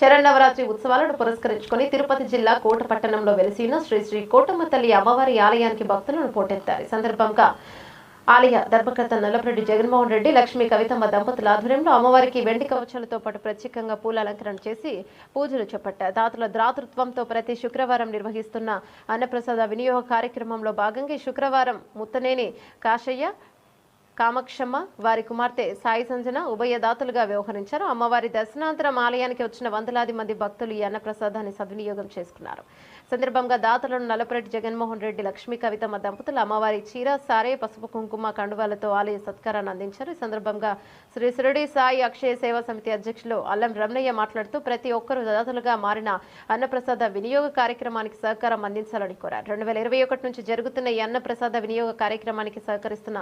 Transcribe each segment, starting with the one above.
శరన్నవరాత్రి ఉత్సవాలను పురస్కరించుకొని తిరుపతి జిల్లా కోట పట్టణంలో వెలిసిన శ్రీ శ్రీ కోటమ్మ తల్లి అమ్మవారి ఆలయానికి భక్తులను పోటెత్తారు. ఈ సందర్భంగా ఆలయ ధర్మకర్త నల్లపరెడ్డి జగన్మోహన్ రెడ్డి లక్ష్మీ కవితమ్మ దంపతుల ఆధ్వర్యంలో అమ్మవారికి వెండి కవచాలతో పాటు ప్రత్యేకంగా పూల అలంకరణ చేసి పూజలు చేపట్టారు దాతల ద్రాతృత్వంతో ప్రతి శుక్రవారం నిర్వహిస్తున్న అన్నప్రసాద వినియోగ కార్యక్రమంలో భాగంగా శుక్రవారం ముత్తనేని కాశయ్య కామక్షమ్మ వారి కుమార్తె సాయి సంజన ఉభయదాతలుగా వ్యవహరించారు. అమ్మవారి దర్శనాంతరం ఆలయానికి వచ్చిన వందలాది మంది భక్తులు ఈ అన్నప్రసాదాన్ని సద్వినియోగం చేసుకున్నారు. సందర్భంగా దాతలను నల్లపరెడ్డి జగన్మోహన్ రెడ్డి లక్ష్మీ కవితమ్మ దంపతులు అమ్మవారి చీర సారే పసుపు కుంకుమ కండువాలతో ఆలయ సత్కారాన్ని అందించారు. ఈ సందర్భంగా శ్రీ శిరడి సాయి అక్షయ సేవా సమితి అధ్యక్షులు అల్లం రమణయ్య మాట్లాడుతూ ప్రతి ఒక్కరూ దాతలుగా మారిన అన్నప్రసాద వినియోగ కార్యక్రమానికి సహకారం అందించాలని కోరారు. రెండు వేల ఇరవై ఒకటి నుంచి జరుగుతున్న ఈ అన్నప్రసాద వినియోగ కార్యక్రమానికి సహకరిస్తున్న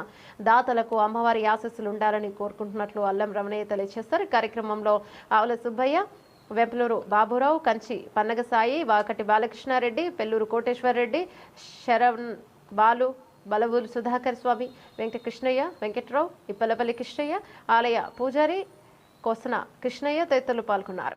దాతలకు అమ్మవారి ఆశస్సులు ఉండాలని కోరుకుంటున్నట్లు అల్లం రమణయ్య తెలియజేస్తారు కార్యక్రమంలో ఆవుల సుబ్బయ్య వెంపలూరు బాబురావు కంచి పన్నగసాయి వాకటి బాలకృష్ణారెడ్డి పెల్లూరు కోటేశ్వరరెడ్డి శరవణ్ బాలు బలవూరు సుధాకర్ స్వామి వెంకటకృష్ణయ్య వెంకట్రావు ఇప్పలపల్లి కృష్ణయ్య ఆలయ పూజారి కోసన కృష్ణయ్య తదితరులు పాల్గొన్నారు.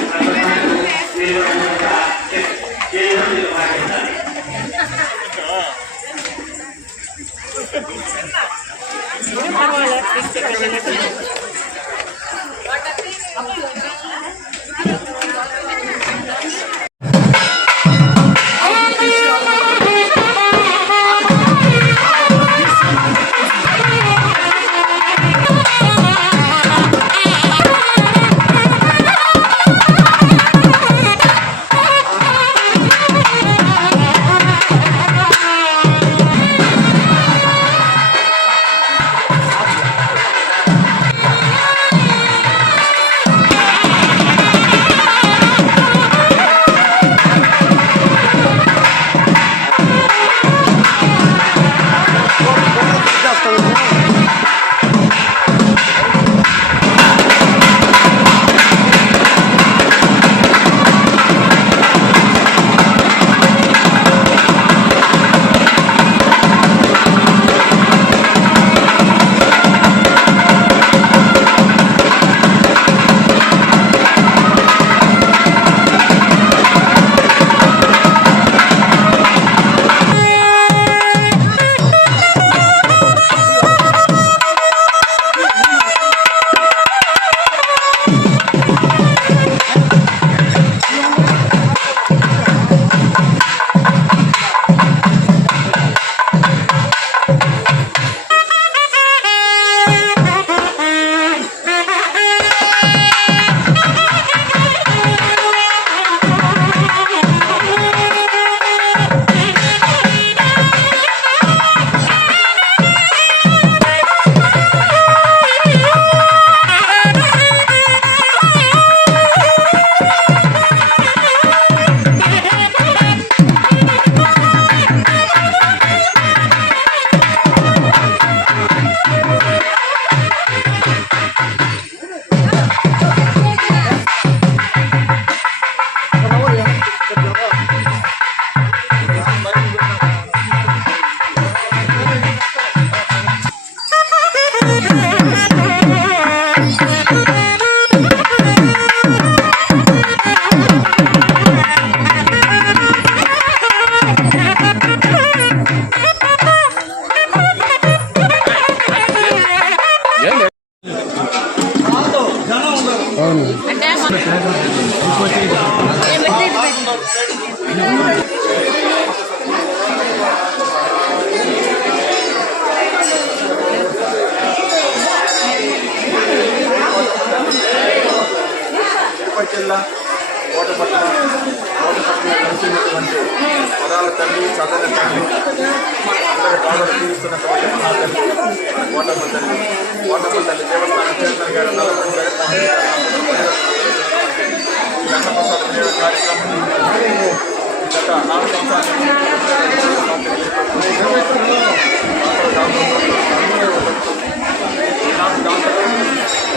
Gracias. అవును. జిల్లా కోటపట్నం కోటపట్నం కలిసినటువంటి పదాల తల్లి చదల తల్లి గారు కాలువలు తీరుస్తున్నటువంటి ఓటమ్మ తల్లి ఓటమ్మ తల్లి దేవస్థానం చైర్మన్ గారు నలభై గారు అన్నప్రసాద సేవ కార్యక్రమం గత నాలుగు సంవత్సరాలు డాక్టర్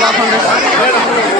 ラーファ。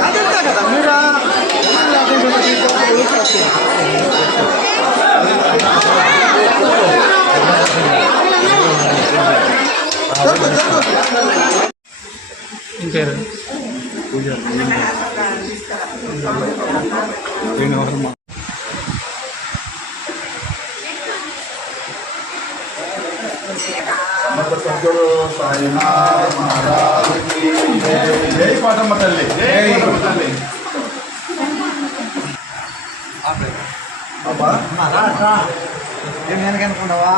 అదంతా కదా మీరా పేరు సమర్థ సద్గురు సాయినాథ్ మహారాజుకి జై. జై పాటమ్మ తల్లి. జై పాటమ్మ తల్లి. అబ్బా ఏం వెనకనుకుంటావా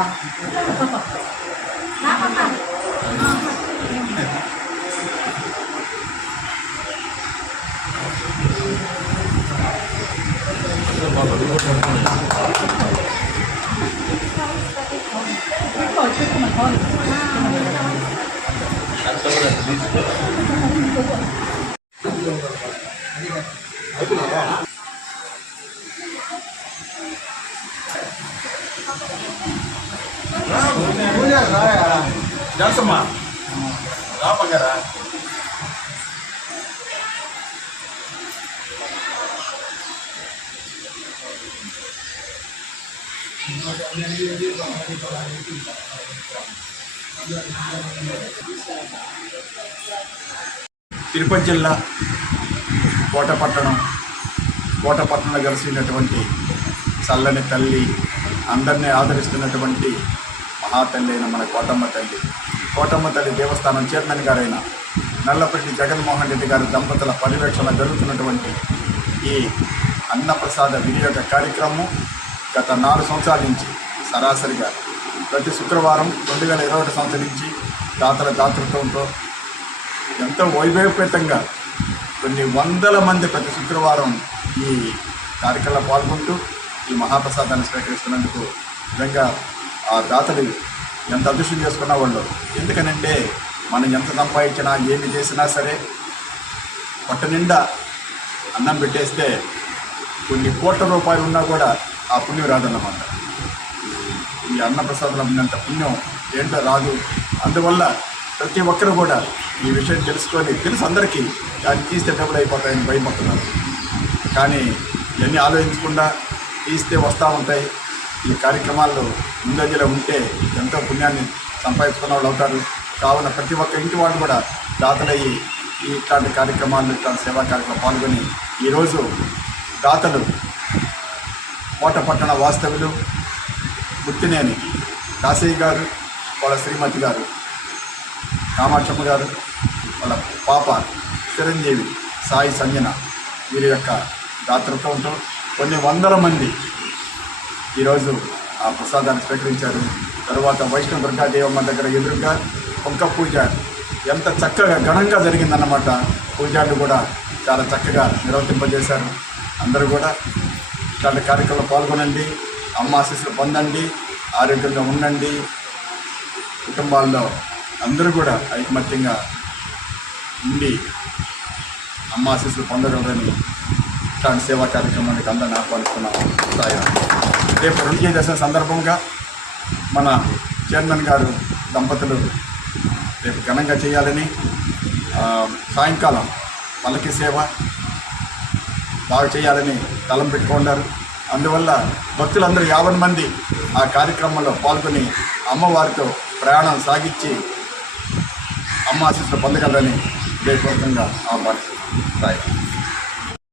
జాన్సమ్మా. రా బంగారా. తిరుపతి జిల్లా కోటపట్టణం. కోటపట్టణంలో కలిసినటువంటి చల్లని తల్లి అందరినీ ఆదరిస్తున్నటువంటి మహాతల్లి అయిన మన కోటమ్మ తల్లి. కోటమ్మ తల్లి దేవస్థానం చైర్మన్ గారైన నల్లపల్లి జగన్మోహన్ రెడ్డి గారి దంపతుల పర్యవేక్షణ జరుగుతున్నటువంటి ఈ అన్నప్రసాద వినియోగ కార్యక్రమం గత నాలుగు సంవత్సరాల నుంచి సరాసరిగా ప్రతి శుక్రవారం రెండు వేల ఇరవై ఒకటి సంవత్సరం నుంచి దాతల దాతృత్వంతో ఎంతో వైభవపేతంగా కొన్ని వందల మంది ప్రతి శుక్రవారం ఈ కార్యక్రమంలో పాల్గొంటూ ఈ మహాప్రసాదాన్ని స్వీకరిస్తున్నందుకు నిజంగా ఆ దాతలు ఎంత అదృష్టం చేసుకున్న వాళ్ళు. ఎందుకనంటే మనం ఎంత సంపాదించినా ఏమి చేసినా సరే పొట్ట నిండా అన్నం పెట్టేస్తే కొన్ని కోట్ల రూపాయలు ఉన్నా కూడా ఆ పుణ్యం రాదన్నమాట. ఈ అన్నప్రసాదం ఉన్నంత పుణ్యం ఏంటో రాదు. అందువల్ల ప్రతి ఒక్కరు కూడా ఈ విషయం తెలుసుకొని తెలుసు అందరికీ దాన్ని తీస్తే డబ్బులు అయిపోతాయని భయపడుతున్నారు. కానీ ఇవన్నీ ఆలోచించకుండా తీస్తే వస్తూ ఉంటాయి. ఈ కార్యక్రమాల్లో ముందంజలో ఉంటే ఎంతో పుణ్యాన్ని సంపాదించుకున్న వాళ్ళు అవుతారు. కావున ప్రతి ఒక్క ఇంటి వాళ్ళు కూడా దాతలయ్యి ఈ ఇట్లాంటి కార్యక్రమాలు ఇట్లాంటి సేవా కార్యక్రమాలు పాల్గొని ఈరోజు దాతలు కోటపట్టణ వాస్తవులు గుర్తినేని కాశయ్య గారు వాళ్ళ శ్రీమతి గారు కామాక్షమ్మ గారు వాళ్ళ పాప చిరంజీవి సాయి సంజన వీరి యొక్క దాతృత్వంతో కొన్ని వందల మంది ఈరోజు ఆ ప్రసాదాన్ని స్వీకరించారు. తరువాత వైష్ణవ దుర్గా దేవమ్మ దగ్గర ఎదురుగా ఒక్క పూజ. ఎంత చక్కగా ఘనంగా జరిగిందన్నమాట. పూజార్లు కూడా చాలా చక్కగా నిర్వర్తింపజేశారు. అందరూ కూడా ఇట్లాంటి కార్యక్రమంలో పాల్గొనండి అమ్మ ఆశీస్సులు పొందండి ఆరోగ్యంగా ఉండండి. కుటుంబాల్లో అందరూ కూడా ఐకమత్యంగా ఉండి అమ్మ ఆశీస్సులు పొందగలరని ఇట్లాంటి సేవా కార్యక్రమానికి అందరిని ఆహ్వానిస్తున్నాము సాయి. రేపు రెండు దశ సందర్భంగా మన చైర్మన్ గారు దంపతులు రేపు ఘనంగా చేయాలని సాయంకాలం వాళ్ళకి సేవ బాగా చేయాలని తలం పెట్టుకున్నారు అందువల్ల భక్తులందరూ యాభై మంది ఆ కార్యక్రమంలో పాల్గొని అమ్మవారితో ప్రయాణం సాగించి అమ్మ ఆశీస్సులు పొందగలరని హృదయపూర్వకంగా ఆహ్వానిస్తున్నాం. సాయి.